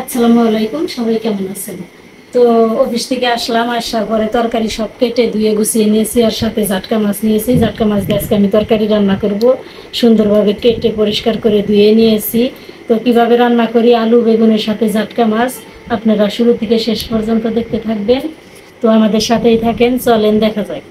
আসসালামু আলাইকুম, সবাই কেমন আছেন? তো অফিস থেকে আসলাম, আসার পরে তরকারি সব কেটে ধুয়ে গুছিয়ে নিয়েছি, আর সাথে জাটকা মাছ নিয়েছি। জাটকা মাছ দিয়ে আজকে আমি তরকারি রান্না করব। সুন্দরভাবে কেটে পরিষ্কার করে ধুয়ে নিয়েছি। তো কিভাবে রান্না করি আলু বেগুনের সাথে জাটকা মাছ, আপনারা শুরু থেকে শেষ পর্যন্ত দেখতে থাকবেন। তো আমাদের সাথেই থাকেন, চলেন দেখা যায়।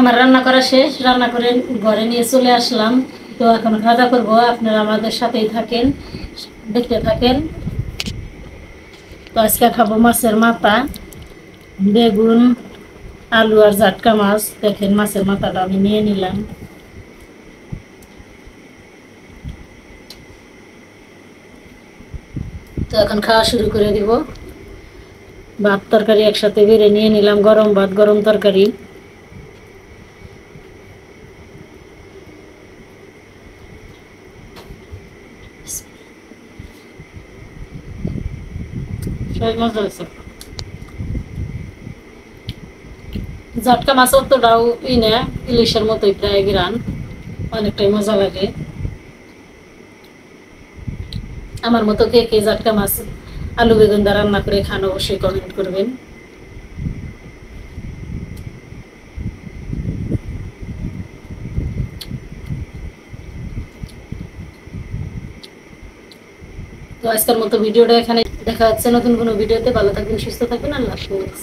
আমার রান্না করা শেষ, রান্না করে ঘরে নিয়ে চলে আসলাম। তো এখন খাওয়া দাওয়া করবো, আপনারা আমাদের সাথেই থাকেন, দেখতে থাকেন। তো আজকে খাবো মাছের মাথা, বেগুন, আলু আর জাটকা মাছ। দেখেন মাছের মাথাটা আমি নিয়ে নিলাম। তো এখন খাওয়া শুরু করে দিব। ভাত তরকারি একসাথে বেড়ে নিয়ে নিলাম, গরম ভাত গরম তরকারি। মজা হয়েছে। জাটকা মাছ অতটাও না, ইলিশের মতোই প্রায় গ্রান, অনেকটাই মজা লাগে। আমার মতো কে কে জাটকা মাছ আলু বেগুন দিয়ে রান্না করে খান, অবশ্যই কমেন্ট করবেন। তো আজকের মতো ভিডিওটা এখানে, দেখা হচ্ছে নতুন কোনো ভিডিওতে। ভালো থাকবেন, সুস্থ থাকবেন, আল্লাহ হাফেজ।